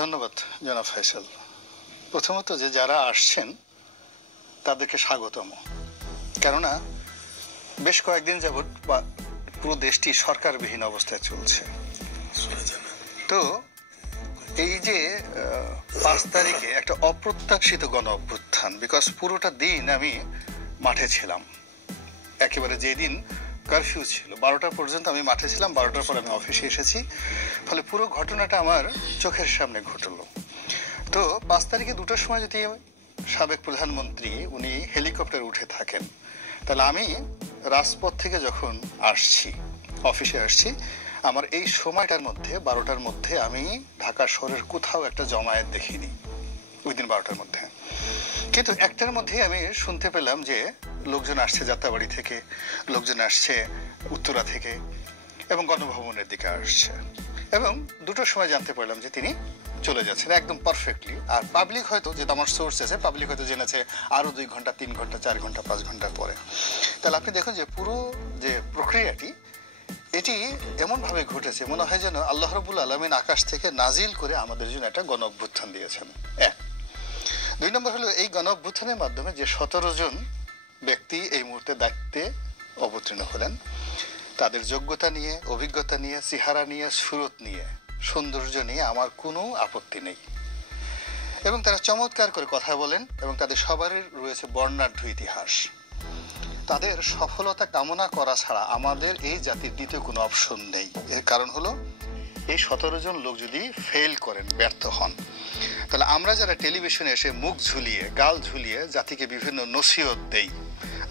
ধন্যবাদ জনাব ফয়সাল। প্রথমত যে যারা আসছেন তাদেরকে স্বাগতম, কেননা বেশ কয়েকদিন যাবৎ পুরো দেশটি সরকারবিহীন অবস্থায় চলছে। তো এই যে 5 তারিখে একটা অপ্রত্যাশিত গণ অভ্যুত্থান, বিকজ পুরোটা দিন আমি মাঠে ছিলাম, একেবারে যেদিন কারফিউ ছিল 12টা পর্যন্ত আমি মাঠে ছিলাম, 12টার পর আমি অফিসে এসেছি, ফলে পুরো ঘটনাটা আমার চোখের সামনে ঘটলো। তো 5 তারিখে 2টার সময় যদি সাবেক প্রধানমন্ত্রী উনি হেলিকপ্টার উঠে থাকেন, তাহলে আমি রাজপথ থেকে যখন আসছি অফিসে আসছি, আমার এই সময়টার মধ্যে 12টার মধ্যে আমি ঢাকা শহরের কোথাও একটা জমায়েত দেখিনি ওই দিন 12টার মধ্যে। কিন্তু একটার মধ্যে আমি শুনতে পেলাম যে লোকজন আসছে যাত্রাবাড়ি থেকে, লোকজন আসছে উত্তরা থেকে এবং গণভবনের দিকে আসছে, এবং 2টোর সময় জানতে পারলাম যে তিনি চলে যাচ্ছেন একদম পারফেক্টলি। আর পাবলিক হয়তো, যেটা আমার সোর্স আছে, পাবলিক হয়তো জেনেছে আরো 2 ঘন্টা 3 ঘন্টা 4 ঘন্টা 5 ঘন্টা পরে। তাহলে আপনি দেখুন যে পুরো যে প্রক্রিয়াটি এটি এমন ভাবে ঘটেছে, মনে হয় যেন আল্লাহ রাব্বুল আলামিন আকাশ থেকে নাজিল করে আমাদের জন্য একটা গণ অভ্যুত্থান দিয়েছেন। 1 2 নম্বর হলো এই গণ অভ্যুত্থানের মাধ্যমে যে 17 জন ব্যক্তি এই মুহূর্তে দায়িত্বে অবতীর্ণ হলেন, তাদের যোগ্যতা নিয়ে, অভিজ্ঞতা নিয়ে, চেহারা নিয়ে, সুরত নিয়ে, সৌন্দর্য নিয়ে আমার কোনো আপত্তি নেই, এবং তারা চমৎকার করে কথা বলেন এবং তাদের সবারই রয়েছে বর্ণাঢ্য ইতিহাস। তাদের সফলতা কামনা করা ছাড়া আমাদের এই জাতির দ্বিতীয় কোনো অপশন নেই। এর কারণ হলো এই 17 জন লোক যদি ফেল করেন, ব্যর্থ হন, তাহলে আমরা যারা টেলিভিশনে এসে মুখ ঝুলিয়ে গাল ঝুলিয়ে জাতিকে বিভিন্ন নসিহত দেই,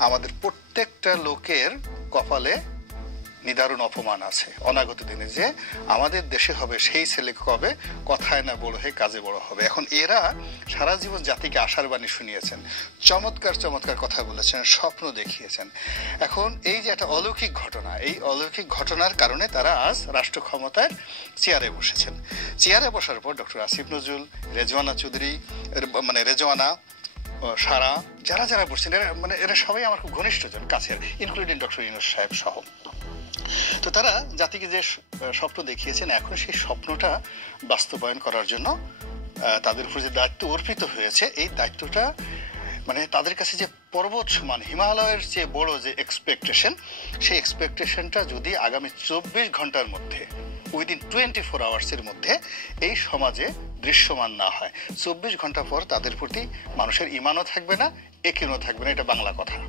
আমাদের প্রত্যেকটা লোকের কপালে নিদারুণ অপমান আছে অনাগত দিনে, যে আমাদের দেশে হবে সেই ছেলে কবে কথায় না বড় হয়ে কাজে বড় হবে। এখন এরা সারা জীবন জাতিকে আশার বাণী শুনিয়েছেন, চমৎকার চমৎকার কথা বলেছেন, স্বপ্ন দেখিয়েছেন। এখন এই যে একটা অলৌকিক ঘটনা, এই অলৌকিক ঘটনার কারণে তারা আজ রাষ্ট্র ক্ষমতার চেয়ারে বসেছেন। চেয়ারে বসার পর ডক্টর আসিফ নজরুল, রেজওয়ানা চৌধুরী, মানে রেজওয়ানা, সারা, যারা যারা বসছেন এরা সবাই আমার খুব ঘনিষ্ঠজন, কাছের, ইনক্লুডিং ডক্টর ইউনূস সাহেব সহ। তো তারা জাতিকে যে স্বপ্ন দেখিয়েছেন, এখন সেই স্বপ্নটা বাস্তবায়ন করার জন্য তাদের উপর যে দায়িত্ব অর্পিত হয়েছে, এই দায়িত্বটা মানে তাদের কাছে যে পর্বত সমান, হিমালয়ের চেয়ে বড় যে এক্সপেকটেশন, সেই এক্সপেকটেশনটা যদি আগামী 24 ঘন্টার মধ্যে, উইদিন 24 আওয়ার্সের মধ্যে এই সমাজে দৃশ্যমান না হয়, 24 ঘন্টা পর তাদের প্রতি মানুষের ইমানও থাকবে না, একিনও থাকবে না। এটা বাংলা কথা।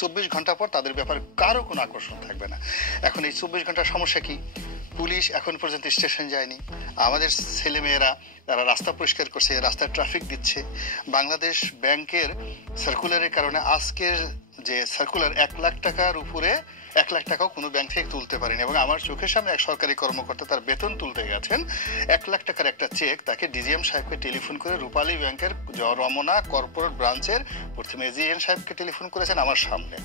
24 ঘন্টা পর তাদের ব্যাপারে কারো কোনো আকর্ষণ থাকবে না। এখন এই 24 ঘন্টার সমস্যা কি? পুলিশ এখন পর্যন্ত স্টেশন যায়নি, আমাদের ছেলেমেয়েরা তারা রাস্তা পরিষ্কার করছে, রাস্তায় ট্রাফিক দিচ্ছে। বাংলাদেশ ব্যাংকের সার্কুলারের কারণে আজকের যে সার্কুলার 1 লাখ টাকার উপরে, 1 লাখ টাকাও কোনো ব্যাংক থেকে তুলতে পারেনি, এবং আমার চোখের সামনে এক সরকারি কর্মকর্তা তার বেতন তুলতে গেছেন, 1 লাখ টাকার একটা চেক তাকে ডিজিএম সাহেবকে টেলিফোন করে, রূপালী ব্যাংকের রমনা কর্পোরেট ব্রাঞ্চের প্রথমে এজিএম সাহেবকে টেলিফোন করেছেন আমার সামনে,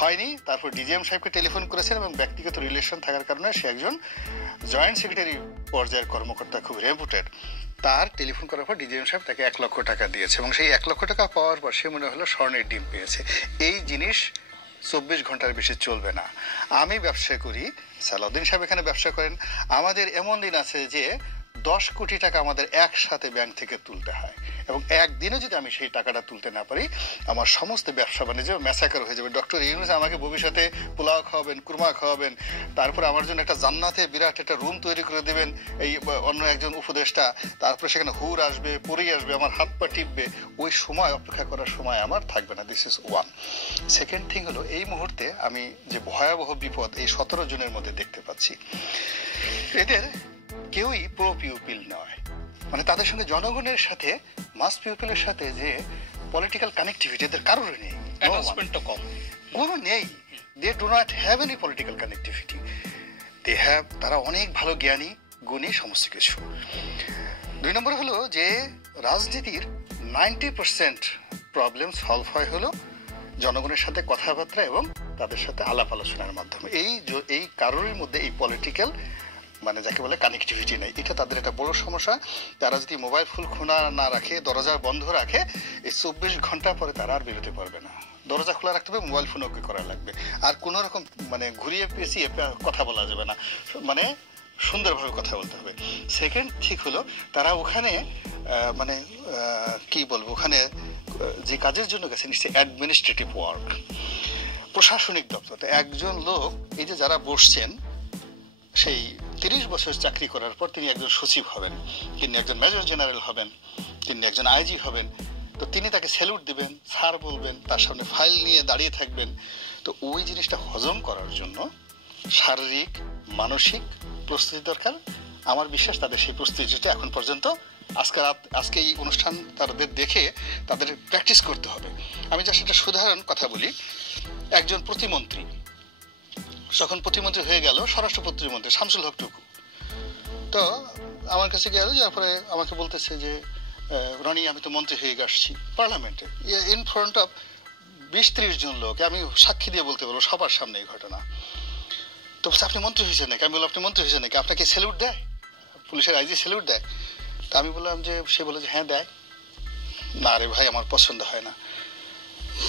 হয়নি, তারপর ডিজিএম সাহেবকে টেলিফোন করেছেন, এবং ব্যক্তিগত রিলেশন থাকার কারণে সে একজন জয়েন্ট সেক্রেটারি পর্যায়ের কর্মকর্তা, খুব রেপুটেড, তার টেলিফোন করার পর ডিজিএম সাহেব তাকে 1 লক্ষ টাকা দিয়েছে, এবং সেই 1 লক্ষ টাকা পাওয়ার পর সে মনে হলো স্বর্ণের ডিম পেয়েছে। এই জিনিস 24 ঘন্টার বেশি চলবে না। আমি ব্যবসা করি, সালাউদ্দিন সাহেব এখানে ব্যবসা করেন, আমাদের এমন দিন আছে যে 10 কোটি টাকা আমাদের একসাথে ব্যাংক থেকে তুলতে হয়, এবং একদিনে যদি আমি সেই টাকাটা তুলতে না পারি, আমার সমস্ত ব্যবসা বাণিজ্য ম্যাসাকার হয়ে যাবে। ডক্টর ইউনূস আমাকে ভবিষ্যতে পোলাও খাওয়াবেন, কুরমা খাওয়াবেন, তারপরে আমার জন্য একটা জান্নাতে বিরাট একটা রুম তৈরি করে দেবেন এই অন্য একজন উপদেষ্টা, তারপরে সেখানে হুর আসবে, পরি আসবে, আমার হাত পা টিপবে, ওই সময় অপেক্ষা করার সময় আমার থাকবে না। This is one. Second thing হলো, এই মুহূর্তে আমি যে ভয়াবহ বিপদ এই 17 জনের মধ্যে দেখতে পাচ্ছি, এদের কেউই প্রো পিউপিল নয়, মানে তাদের সঙ্গে জনগণের সাথে, মাস পিউপিলের সাথে যে পলিটিক্যাল কানেক্টিভিটি এদের কারোর নেই, কোনো নেই। They do not have any political connectivity. They have, তারা অনেক ভালো জ্ঞানী, গুণী, সমস্ত কিছু। 2 নম্বর হলো যে রাজনীতির 90% প্রবলেম সলভ হয় হলো জনগণের সাথে কথাবার্তা এবং তাদের সাথে আলাপ আলোচনার মাধ্যমে। এই কারোর মধ্যে এই পলিটিক্যাল মানে যাকে বলে কানেক্টিভিটি নেই, এটা তাদের একটা বড় সমস্যা। তারা যদি মোবাইল ফোন খোলা না রাখে, দরজা বন্ধ রাখে, এই 24 ঘন্টা পরে তারা আর বেরোতে পারবে না। দরজা খোলা রাখতে হবে, মোবাইল ফোন ওকে করা লাগবে, আর কোনো রকম মানে ঘুরিয়ে পেঁচিয়ে কথা বলা যাবে না। মানে সুন্দরভাবে কথা বলতে হবে। সেকেন্ড ঠিক হলো তারা ওখানে মানে কি বলবো, ওখানে যে কাজের জন্য গেছেন ইটস অ্যাডমিনিস্ট্রেটিভ ওয়ার্ক, প্রশাসনিক দপ্তর। একজন লোক এই যে যারা বসছেন, সেই 30 বছর চাকরি করার পর তিনি একজন সচিব হবেন, তিনি একজন মেজর জেনারেল হবেন, তিনি একজন আইজি হবেন। তো তিনি তাকে স্যালুট দিবেন, স্যার বলবেন, তার সামনে ফাইল নিয়ে দাঁড়িয়ে থাকবেন। তো ওই জিনিসটা হজম করার জন্য শারীরিক মানসিক প্রস্তুতি দরকার। আমার বিশ্বাস তাদের সেই প্রস্তুতিটা এখন পর্যন্ত আজকে এই অনুষ্ঠান তাদের দেখে তাদের প্র্যাকটিস করতে হবে। আমি জাস্ট একটা সাধারণ কথা বলি। একজন প্রতিমন্ত্রী যখন প্রতিমন্ত্রী হয়ে গেল, স্বরাষ্ট্র প্রতিমন্ত্রী শামসুল হক টুকু, তো আমার কাছে গেল, যার পরে আমাকে বলতেছে যে রনি আমি তো মন্ত্রী হয়ে আসছি পার্লামেন্টে, ইন ফ্রন্ট অফ 20-30 জন লোক, আমি সাক্ষী দিয়ে বলতে পারবো সবার সামনে এই ঘটনা। তো আপনি মন্ত্রী হয়েছেন নাকি? আমি বললাম আপনি মন্ত্রী হয়েছেন নাকি, আপনাকে স্যালুট দেয়, পুলিশের আইজি স্যালুট দেয়? তা আমি বললাম যে, সে বলে যে হ্যাঁ দেয়। না রে ভাই, আমার পছন্দ হয় না।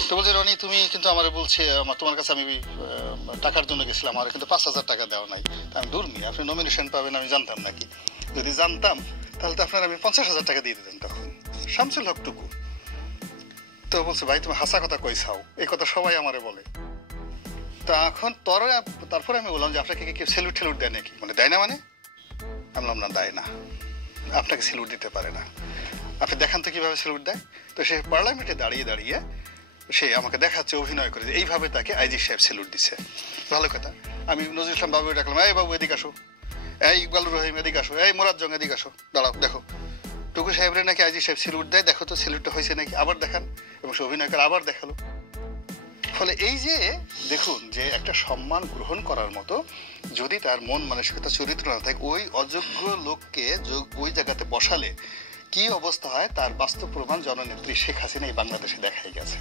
তো বলছে রনি তুমি কিন্তু আমার বলছে তোমার কাছে আমি টাকার জন্য গেছিলাম, আমার কিন্তু 5,000 টাকা দেওয়া নাই। আমি দূর মিয়া, আপনি নমিনেশন পাবেন আমি জানতাম নাকি? যদি জানতাম তাহলে তো আপনার আমি 50,000 টাকা দিয়ে দিতেন তখন। শামসুল হক টুকু তো বলছে ভাই তুমি হাসা কথা কইছাও, এই কথা সবাই আমারে বলে। তা এখন তারপরে আমি বললাম যে আপনাকে কেউ স্যালুট ঠেলুট দেয় নাকি? মানে দেয় না মানে? আমি বললাম না দেয় না, আপনাকে স্যালুট দিতে পারে না। আপনি দেখান তো কিভাবে স্যালুট দেয়। তো সে পার্লামেন্টে দাঁড়িয়ে দাঁড়িয়ে সে আমাকে দেখাচ্ছে, অভিনয় করে এইভাবে তাকে আইজি সাহেব স্যালুট দিচ্ছে। ভালো কথা। আমি নজরুল ইসলাম বাবু ডাকলাম, এই বাবু এদিকে আসো, এই ইকবালুর রহিম এদিকে আসো, এই মোরাজ্জং এদিকে আসো, দাঁড়াও দেখো টুকু সাহেবরে নাকি আইজি সাহেব স্যালুট দেয়, দেখো তো স্যালুটটা হয়েছে নাকি, আবার দেখান। এবং সে অভিনয় করে আবার দেখালো। ফলে এই যে দেখুন যে একটা সম্মান গ্রহণ করার মতো যদি তার মন মানসিকতা চরিত্র না থাকে, ওই অযোগ্য লোককে ওই জায়গাতে বসালে কি অবস্থা হয় তার বাস্তব প্রমাণ জননেত্রী শেখ হাসিনা এই বাংলাদেশে দেখাই গেছে।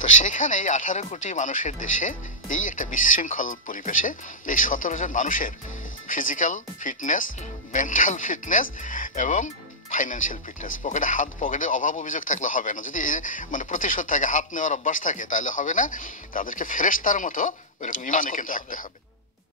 তো সেখানে এই 18 কোটি মানুষের দেশে এই একটা বিশৃঙ্খল পরিবেশে এই 17 জন মানুষের ফিজিক্যাল ফিটনেস, মেন্টাল ফিটনেস এবং ফাইন্যান্সিয়াল ফিটনেস, পকেটে অভাব অভিযোগ থাকলে হবে না। যদি মানে প্রতিশোধ থাকে, হাত নেওয়ার অভ্যাস থাকে, তাহলে হবে না। তাদেরকে ফেরেশতার মতো ওইরকম ইমানে থাকতে হবে।